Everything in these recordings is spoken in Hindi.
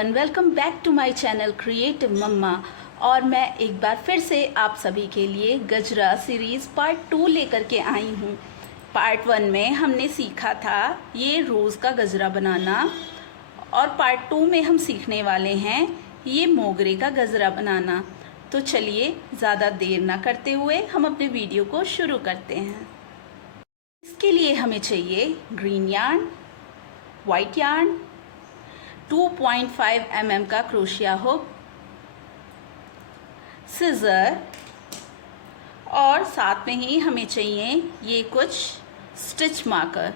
Everyone, welcome back to my channel creative mamma. और मैं एक बार फिर से आप सभी के लिए गजरा सीरीज़ पार्ट 2 लेकर के आई हूँ। पार्ट 1 में हमने सीखा था ये रोज़ का गजरा बनाना, और पार्ट 2 में हम सीखने वाले हैं ये मोगरे का गजरा बनाना। तो चलिए ज़्यादा देर ना करते हुए हम अपने वीडियो को शुरू करते हैं। इसके लिए हमें चाहिए green yarn, white yarn, 2.5 mm का क्रोशिया हुक, सिज़र, और साथ में ही हमें चाहिए ये कुछ स्टिच मार्कर।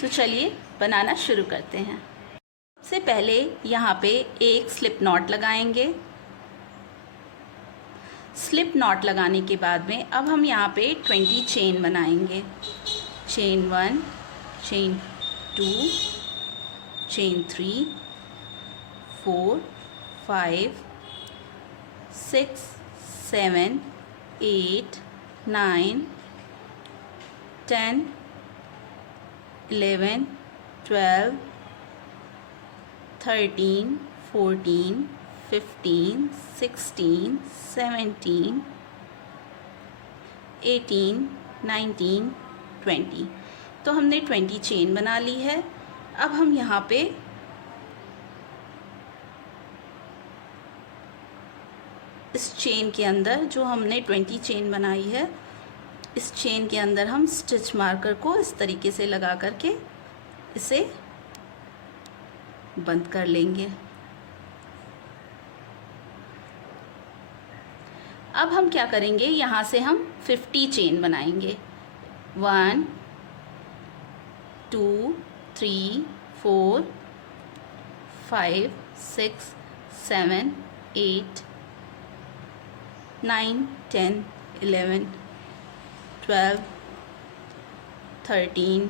तो चलिए बनाना शुरू करते हैं। सबसे पहले यहाँ पे एक स्लिप नॉट लगाएंगे। स्लिप नॉट लगाने के बाद में अब हम यहाँ पे 20 चेन बनाएंगे। Chain 1, chain 2, chain 3, 4, 5, 6, 7, 8, 9, 10, 11, 12, 13, 14, 15, 16, 17, 18, 19, 20। तो हमने 20 चेन बना ली है। अब हम यहाँ पे इस चेन के अंदर जो हमने 20 चेन बनाई है, इस चेन के अंदर हम स्टिच मार्कर को इस तरीके से लगा करके इसे बंद कर लेंगे। अब हम क्या करेंगे, यहाँ से हम 50 चेन बनाएंगे। 1, 2, 3, 4, 5, 6, 7, 8, 9, 10, 11, 12, 13,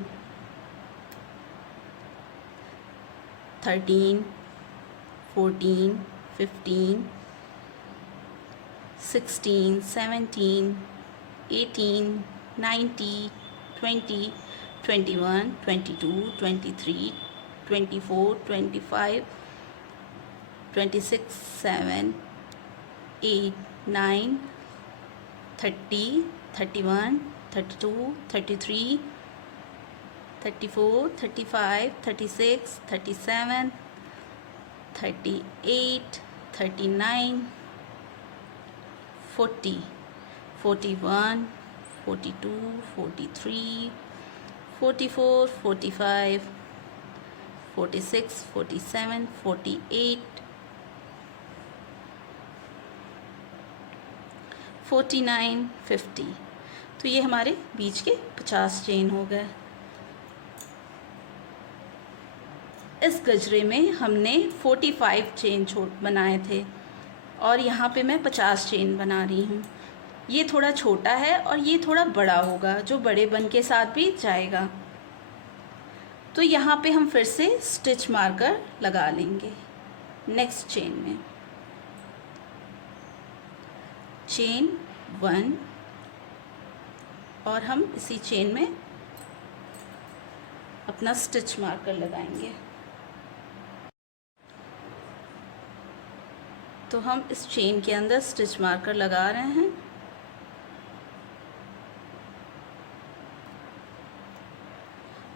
14, 15, 16, 17, 18, 19, 20, 21, 22, 23, 24, 25, 26, 7, 8, 9, 30, 31, 32, 33, 34, 35, 36, 37, 38, 39, 40, 41, 42, 43, 44, 45, 46, 47, 48, 49, 50। तो ये हमारे बीच के 50 चेन हो गए। इस गजरे में हमने 45 चेन बनाए थे, और यहाँ पे मैं 50 चेन बना रही हूँ। ये थोड़ा छोटा है और ये थोड़ा बड़ा होगा, जो बड़े बन के साथ भी जाएगा। तो यहाँ पे हम फिर से स्टिच मार्कर लगा लेंगे नेक्स्ट चेन में। चेन 1, और हम इसी चेन में अपना स्टिच मार्कर लगाएंगे। तो हम इस चेन के अंदर स्टिच मार्कर लगा रहे हैं।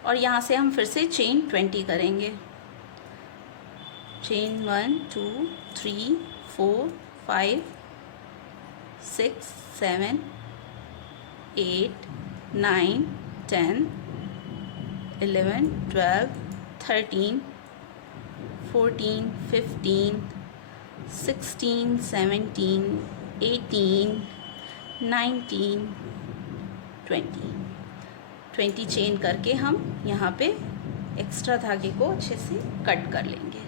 और यहाँ से हम फिर से चेन 20 करेंगे। चेन 1, 2, 3, 4, 5, 6, 7, 8, 9, 10, 11, 12, 13, 14, 15, 16, 17, 18, 19, 20 चेन करके हम यहाँ पे एक्स्ट्रा धागे को अच्छे से कट कर लेंगे।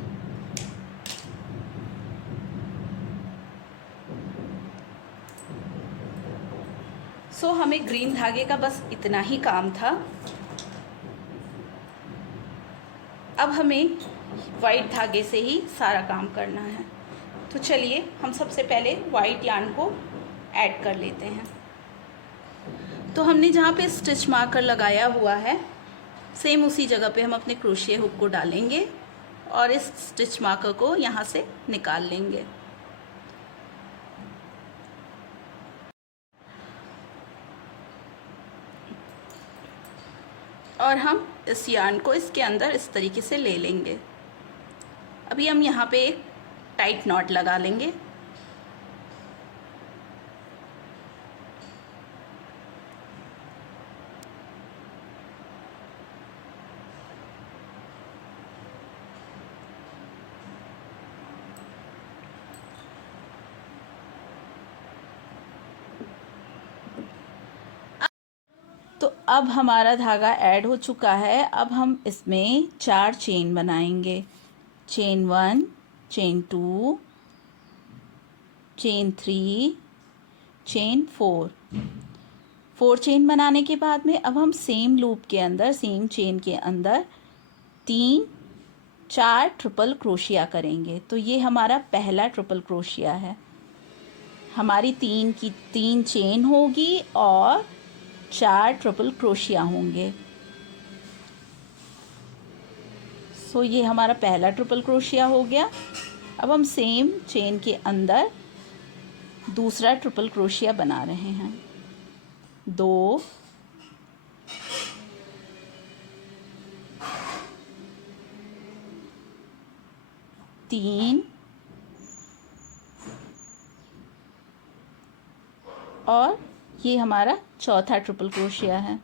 सो हमें ग्रीन धागे का बस इतना ही काम था। अब हमें वाइट धागे से ही सारा काम करना है। तो चलिए हम सबसे पहले वाइट यार्न को ऐड कर लेते हैं। तो हमने जहाँ पे स्टिच मार्कर लगाया हुआ है, सेम उसी जगह पे हम अपने क्रोशिया हुक को डालेंगे और इस स्टिच मार्कर को यहाँ से निकाल लेंगे। और हम इस यार्न को इसके अंदर इस तरीके से ले लेंगे। अभी हम यहाँ पे एक टाइट नॉट लगा लेंगे। तो अब हमारा धागा ऐड हो चुका है। अब हम इसमें 4 चेन बनाएंगे। Chain 1, chain 2, chain 3, chain 4 chain बनाने के बाद में अब हम सेम लूप के अंदर, सेम चेन के अंदर 4 ट्रिपल क्रोशिया करेंगे। तो ये हमारा पहला ट्रिपल क्रोशिया है। हमारी 3 चेन होगी और 4 ट्रिपल क्रोशिया होंगे। सो ये हमारा पहला ट्रिपल क्रोशिया हो गया। अब हम सेम चेन के अंदर दूसरा ट्रिपल क्रोशिया बना रहे हैं। 2, 3 और ये हमारा चौथा ट्रिपल क्रोशिया है।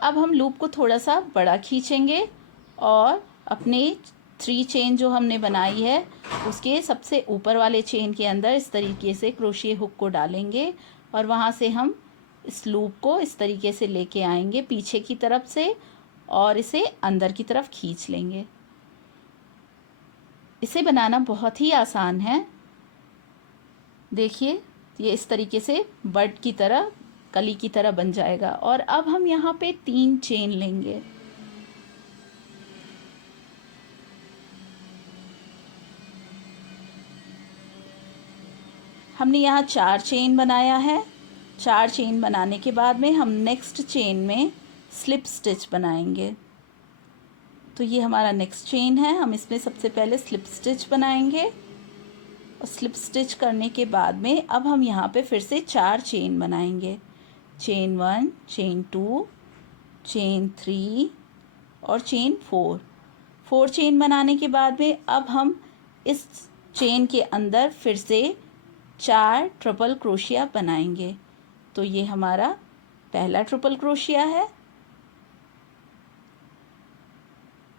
अब हम लूप को थोड़ा सा बड़ा खींचेंगे और अपने 3 चेन जो हमने बनाई है उसके सबसे ऊपर वाले चेन के अंदर इस तरीके से क्रोशिया हुक को डालेंगे और वहाँ से हम इस लूप को इस तरीके से लेके आएंगे पीछे की तरफ से और इसे अंदर की तरफ खींच लेंगे। इसे बनाना बहुत ही आसान है। देखिए ये इस तरीके से बर्ड की तरह, कली की तरह बन जाएगा। और अब हम यहाँ पे 3 चेन लेंगे। हमने यहाँ 4 चेन बनाया है। 4 चेन बनाने के बाद में हम नेक्स्ट चेन में स्लिप स्टिच बनाएंगे। तो ये हमारा नेक्स्ट चेन है। हम इसमें सबसे पहले स्लिप स्टिच बनाएंगे और स्लिप स्टिच करने के बाद में अब हम यहाँ पे फिर से 4 चेन बनाएंगे। चेन 1, चेन 2, चेन 3 और चेन 4 चेन बनाने के बाद में अब हम इस चेन के अंदर फिर से 4 ट्रिपल क्रोशिया बनाएंगे। तो ये हमारा पहला ट्रिपल क्रोशिया है,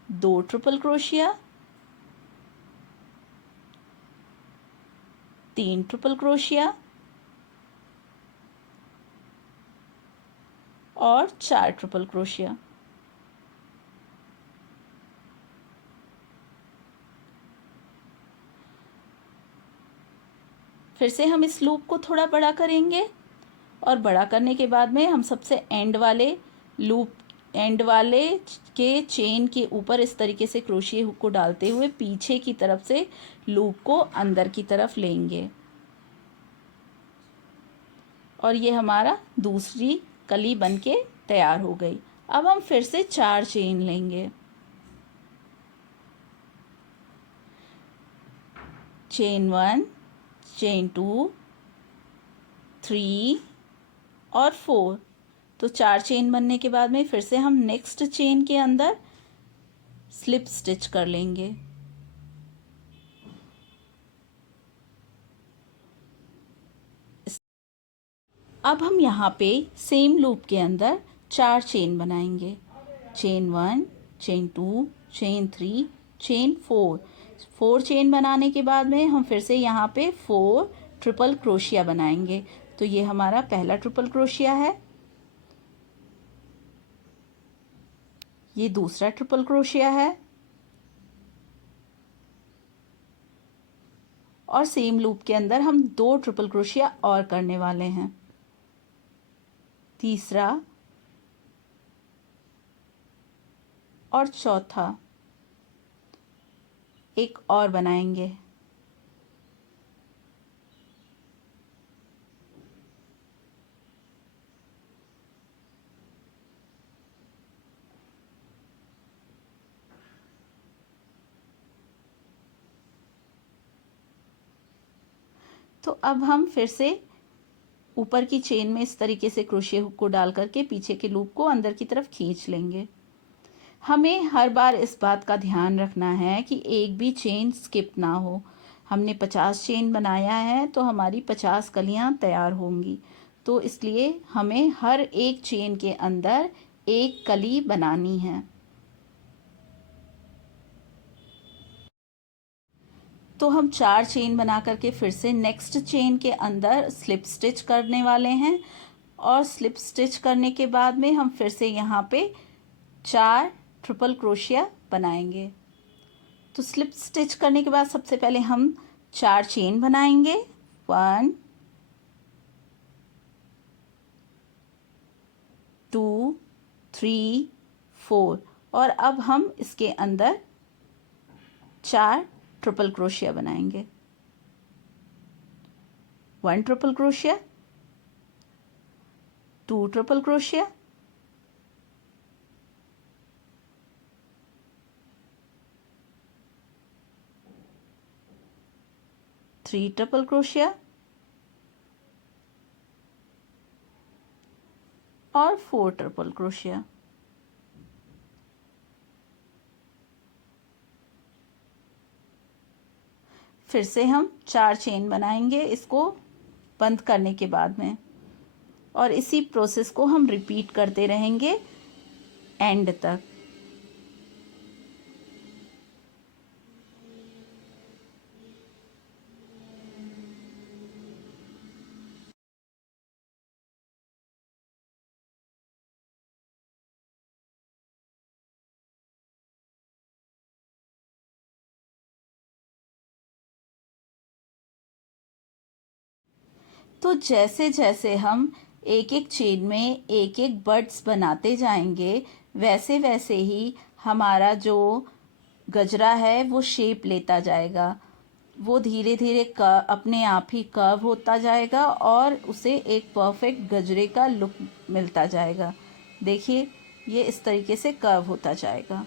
2 ट्रिपल क्रोशिया, 3 ट्रिपल क्रोशिया और 4 ट्रिपल क्रोशिया। फिर से हम इस लूप को थोड़ा बड़ा करेंगे और बड़ा करने के बाद में हम सबसे एंड वाले के चेन के ऊपर इस तरीके से क्रोशिया हुक को डालते हुए पीछे की तरफ से लूप को अंदर की तरफ लेंगे और ये हमारा दूसरी कली बन के तैयार हो गई। अब हम फिर से 4 चेन लेंगे। चेन 1, चेन 2, 3 और 4। तो 4 चेन बनने के बाद में फिर से हम नेक्स्ट चेन के अंदर स्लिप स्टिच कर लेंगे। अब हम यहाँ पे सेम लूप के अंदर 4 चेन बनाएंगे। Chain 1, chain 2, chain 3, chain 4 chain बनाने के बाद में हम फिर से यहाँ पे 4 ट्रिपल क्रोशिया बनाएंगे। तो ये हमारा पहला ट्रिपल क्रोशिया है, ये दूसरा ट्रिपल क्रोशिया है और सेम लूप के अंदर हम 2 ट्रिपल क्रोशिया और करने वाले हैं, तीसरा और चौथा एक और बनाएंगे। तो अब हम फिर से ऊपर की चेन में इस तरीके से क्रोशे हुक को डाल करके पीछे के लूप को अंदर की तरफ खींच लेंगे। हमें हर बार इस बात का ध्यान रखना है कि एक भी चेन स्किप ना हो। हमने 50 चेन बनाया है तो हमारी 50 कलियां तैयार होंगी, तो इसलिए हमें हर एक चेन के अंदर एक कली बनानी है। तो हम 4 चेन बना करके फिर से नेक्स्ट चेन के अंदर स्लिप स्टिच करने वाले हैं, और स्लिप स्टिच करने के बाद में हम फिर से यहाँ पे 4 ट्रिपल क्रोशिया बनाएंगे। तो स्लिप स्टिच करने के बाद सबसे पहले हम 4 चेन बनाएंगे, 1 2 3 4, और अब हम इसके अंदर 4 ट्रिपल क्रोशिया बनाएंगे। 1 triple crochet, 2 triple crochet, 3 triple crochet और 4 ट्रिपल क्रोशिया। फिर से हम 4 चेन बनाएंगे इसको बंद करने के बाद में, और इसी प्रोसेस को हम रिपीट करते रहेंगे एंड तक। तो जैसे जैसे हम एक एक चेन में एक एक बर्ड्स बनाते जाएंगे, वैसे वैसे ही हमारा जो गजरा है वो शेप लेता जाएगा। वो धीरे धीरे अपने आप ही कर्व होता जाएगा और उसे एक परफेक्ट गजरे का लुक मिलता जाएगा। देखिए, ये इस तरीके से कर्व होता जाएगा।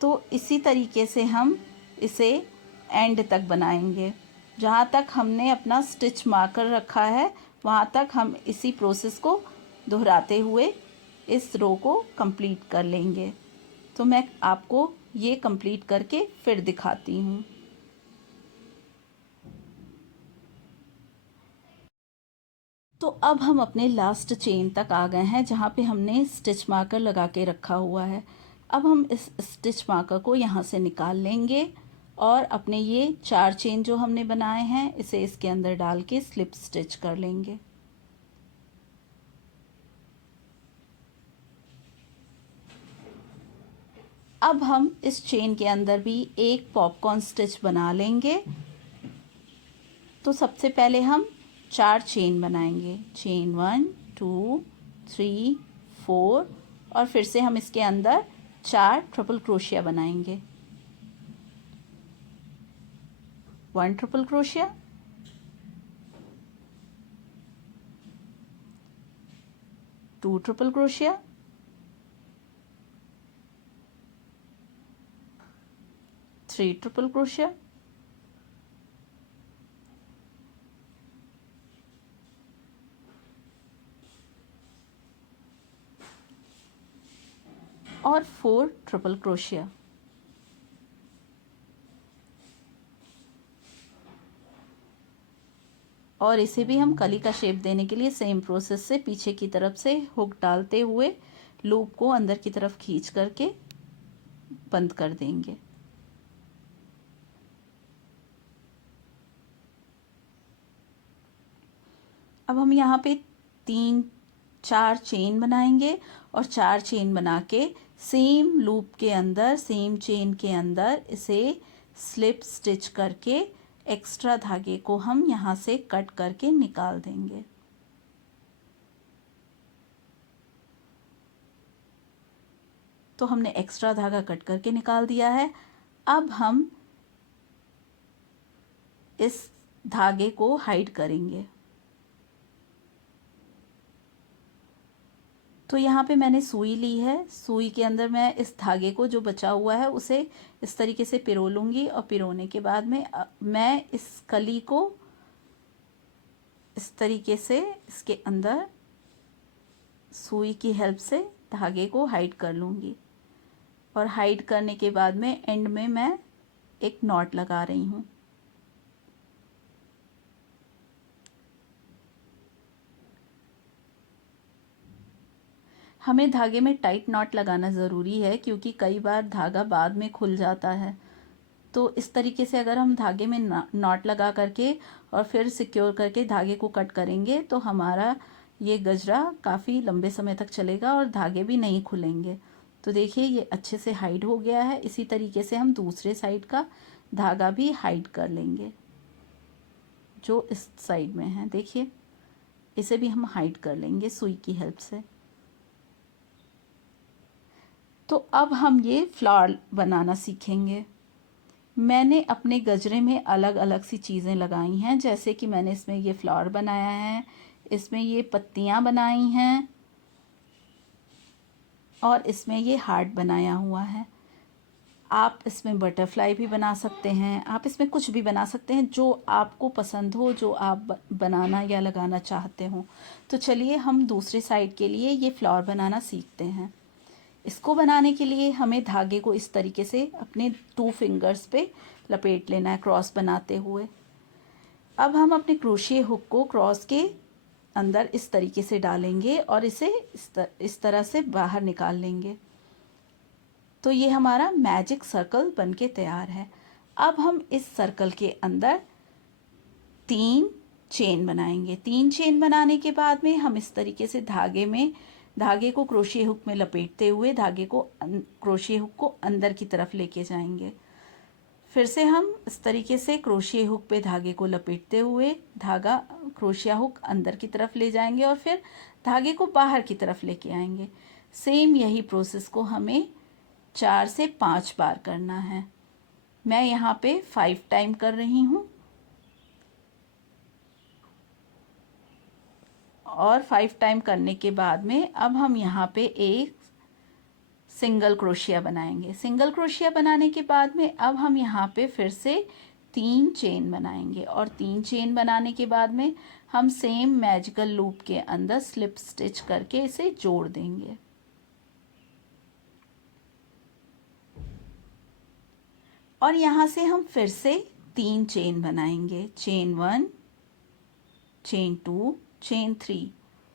तो इसी तरीके से हम इसे एंड तक बनाएंगे। जहाँ तक हमने अपना स्टिच मार्कर रखा है वहाँ तक हम इसी प्रोसेस को दोहराते हुए इस रो को कंप्लीट कर लेंगे। तो मैं आपको ये कंप्लीट करके फिर दिखाती हूँ। तो अब हम अपने लास्ट चेन तक आ गए हैं जहाँ पे हमने स्टिच मार्कर लगा के रखा हुआ है। अब हम इस स्टिच मार्कर को यहाँ से निकाल लेंगे और अपने ये 4 चेन जो हमने बनाए हैं इसे इसके अंदर डाल के स्लिप स्टिच कर लेंगे। अब हम इस चेन के अंदर भी एक पॉपकॉर्न स्टिच बना लेंगे। तो सबसे पहले हम 4 चेन बनाएंगे, चेन 1 2 3 4, और फिर से हम इसके अंदर 4 ट्रिपल क्रोशिया बनाएंगे। 1 triple crochet, 2 triple crochet, 3 triple crochet, और 4 ट्रिपल क्रोशिया। और इसे भी हम कली का शेप देने के लिए सेम प्रोसेस से पीछे की तरफ से हुक डालते हुए लूप को अंदर की तरफ खींच करके बंद कर देंगे। अब हम यहाँ पे 3-4 चेन बनाएंगे और 4 चेन बना के सेम लूप के अंदर सेम चेन के अंदर इसे स्लिप स्टिच करके एक्स्ट्रा धागे को हम यहाँ से कट करके निकाल देंगे। तो हमने एक्स्ट्रा धागा कट करके निकाल दिया है। अब हम इस धागे को हाइड करेंगे। तो यहाँ पे मैंने सुई ली है। सुई के अंदर मैं इस धागे को जो बचा हुआ है उसे इस तरीके से पिरो लूँगी और पिरोने के बाद में मैं इस कली को इस तरीके से इसके अंदर सुई की हेल्प से धागे को हाइड कर लूँगी। और हाइड करने के बाद में एंड में मैं एक नॉट लगा रही हूँ। हमें धागे में टाइट नॉट लगाना ज़रूरी है क्योंकि कई बार धागा बाद में खुल जाता है। तो इस तरीके से अगर हम धागे में नॉट लगा करके और फिर सिक्योर करके धागे को कट करेंगे तो हमारा ये गजरा काफ़ी लंबे समय तक चलेगा और धागे भी नहीं खुलेंगे। तो देखिए ये अच्छे से हाइड हो गया है। इसी तरीके से हम दूसरे साइड का धागा भी हाइड कर लेंगे जो इस साइड में है। देखिए इसे भी हम हाइड कर लेंगे सुई की हेल्प से। तो अब हम ये फ्लावर बनाना सीखेंगे। मैंने अपने गजरे में अलग अलग सी चीज़ें लगाई हैं, जैसे कि मैंने इसमें ये फ्लावर बनाया है, इसमें ये पत्तियां बनाई हैं और इसमें ये हार्ट बनाया हुआ है। आप इसमें बटरफ्लाई भी बना सकते हैं, आप इसमें कुछ भी बना सकते हैं जो आपको पसंद हो, जो आप बनाना या लगाना चाहते हो। तो चलिए हम दूसरे साइड के लिए ये फ्लावर बनाना सीखते हैं। इसको बनाने के लिए हमें धागे को इस तरीके से अपने 2 फिंगर्स पे लपेट लेना है क्रॉस बनाते हुए। अब हम अपने क्रोशिए हुक को क्रॉस के अंदर इस तरीके से डालेंगे और इसे इस तरह से बाहर निकाल लेंगे। तो ये हमारा मैजिक सर्कल बनके तैयार है। अब हम इस सर्कल के अंदर 3 चेन बनाएंगे। 3 चेन बनाने के बाद में हम इस तरीके से धागे को क्रोशिए हुक में लपेटते हुए क्रोशिए हुक को अंदर की तरफ लेके जाएंगे। फिर से हम इस तरीके से क्रोशिए हुक पे धागे को लपेटते हुए क्रोशिया हुक अंदर की तरफ ले जाएंगे और फिर धागे को बाहर की तरफ लेके आएंगे। सेम यही प्रोसेस को हमें 4 से 5 बार करना है। मैं यहाँ पे 5 टाइम कर रही हूँ और 5 टाइम करने के बाद में अब हम यहाँ पे एक सिंगल क्रोशिया बनाएंगे। सिंगल क्रोशिया बनाने के बाद में अब हम यहाँ पे फिर से 3 चेन बनाएंगे और 3 चेन बनाने के बाद में हम सेम मैजिकल लूप के अंदर स्लिप स्टिच करके इसे जोड़ देंगे। और यहाँ से हम फिर से 3 चेन बनाएंगे, चेन 1, चेन 2, चेन 3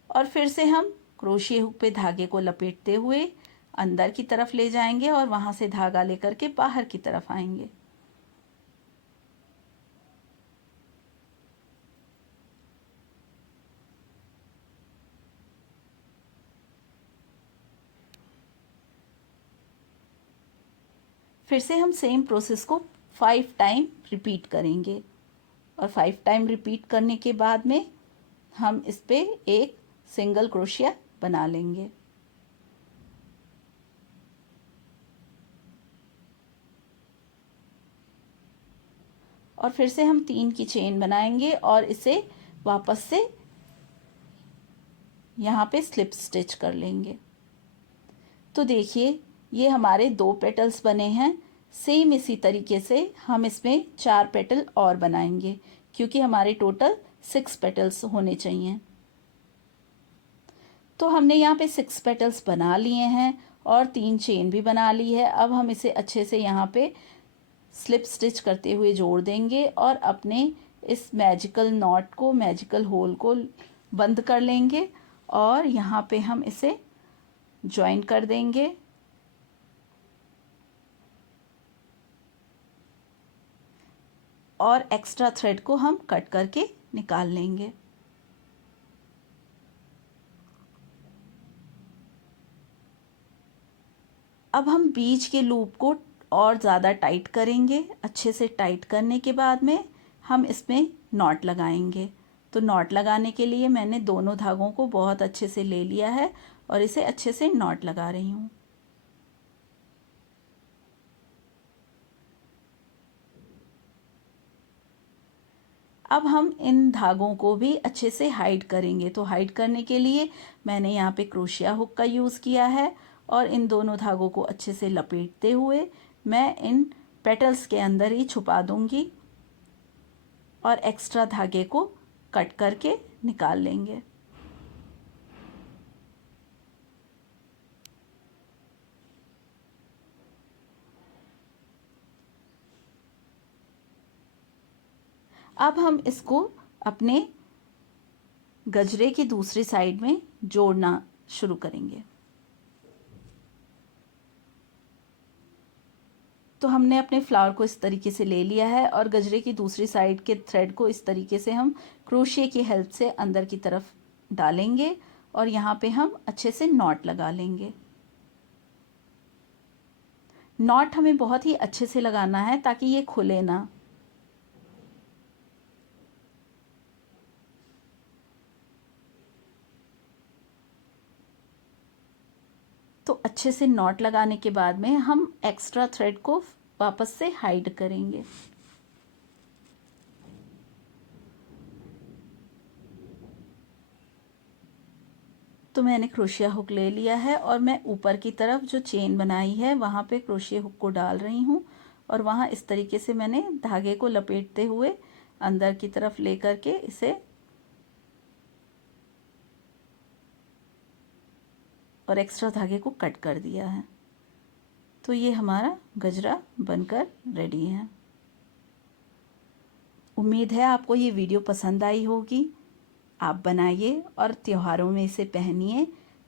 और फिर से हम क्रोशिए हुक पे धागे को लपेटते हुए अंदर की तरफ ले जाएंगे और वहां से धागा लेकर के बाहर की तरफ आएंगे। फिर से हम सेम प्रोसेस को 5 टाइम रिपीट करेंगे और 5 टाइम रिपीट करने के बाद में हम इस पे एक सिंगल क्रोशिया बना लेंगे। और फिर से हम 3 की चेन बनाएंगे और इसे वापस से यहाँ पे स्लिप स्टिच कर लेंगे। तो देखिए ये हमारे 2 पेटल्स बने हैं। सेम इसी तरीके से हम इसमें 4 पेटल और बनाएंगे क्योंकि हमारे टोटल 6 पेटल्स होने चाहिए। तो हमने यहाँ पे 6 पेटल्स बना लिए हैं और 3 चेन भी बना ली है। अब हम इसे अच्छे से यहाँ पे स्लिप स्टिच करते हुए जोड़ देंगे और अपने इस मैजिकल होल को बंद कर लेंगे और यहाँ पे हम इसे ज्वाइन कर देंगे। और एक्स्ट्रा थ्रेड को हम कट करके निकाल लेंगे। अब हम बीच के लूप को और ज़्यादा टाइट करेंगे। अच्छे से टाइट करने के बाद में हम इसमें नॉट लगाएंगे। तो नॉट लगाने के लिए मैंने दोनों धागों को बहुत अच्छे से ले लिया है और इसे अच्छे से नॉट लगा रही हूँ। अब हम इन धागों को भी अच्छे से हाइड करेंगे। तो हाइड करने के लिए मैंने यहाँ पे क्रोशिया हुक का यूज़ किया है और इन दोनों धागों को अच्छे से लपेटते हुए मैं इन पेटल्स के अंदर ही छुपा दूंगी और एक्स्ट्रा धागे को कट करके निकाल लेंगे। अब हम इसको अपने गजरे की दूसरी साइड में जोड़ना शुरू करेंगे। तो हमने अपने फ्लावर को इस तरीके से ले लिया है और गजरे की दूसरी साइड के थ्रेड को इस तरीके से हम क्रोशिया की हेल्प से अंदर की तरफ डालेंगे और यहाँ पे हम अच्छे से नॉट लगा लेंगे। नॉट हमें बहुत ही अच्छे से लगाना है ताकि ये खुले ना। तो अच्छे से नॉट लगाने के बाद में हम एक्स्ट्रा थ्रेड को वापस से हाइड करेंगे। तो मैंने क्रोशिया हुक ले लिया है और मैं ऊपर की तरफ जो चेन बनाई है वहाँ पे क्रोशिया हुक को डाल रही हूँ और वहाँ इस तरीके से मैंने धागे को लपेटते हुए अंदर की तरफ ले करके इसे और एक्स्ट्रा धागे को कट कर दिया है। तो ये हमारा गजरा बनकर रेडी है। उम्मीद है आपको ये वीडियो पसंद आई होगी। आप बनाइए और त्योहारों में इसे पहनिए।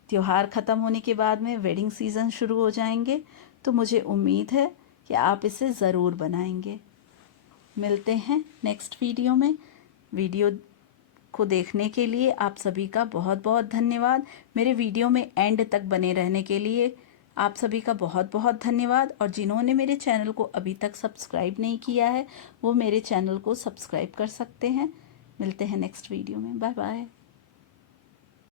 त्योहार ख़त्म होने के बाद में वेडिंग सीज़न शुरू हो जाएंगे, तो मुझे उम्मीद है कि आप इसे ज़रूर बनाएंगे। मिलते हैं नेक्स्ट वीडियो में। वीडियो को देखने के लिए आप सभी का बहुत बहुत धन्यवाद। मेरे वीडियो में एंड तक बने रहने के लिए आप सभी का बहुत बहुत धन्यवाद। और जिन्होंने मेरे चैनल को अभी तक सब्सक्राइब नहीं किया है वो मेरे चैनल को सब्सक्राइब कर सकते हैं। मिलते हैं नेक्स्ट वीडियो में। Bye bye.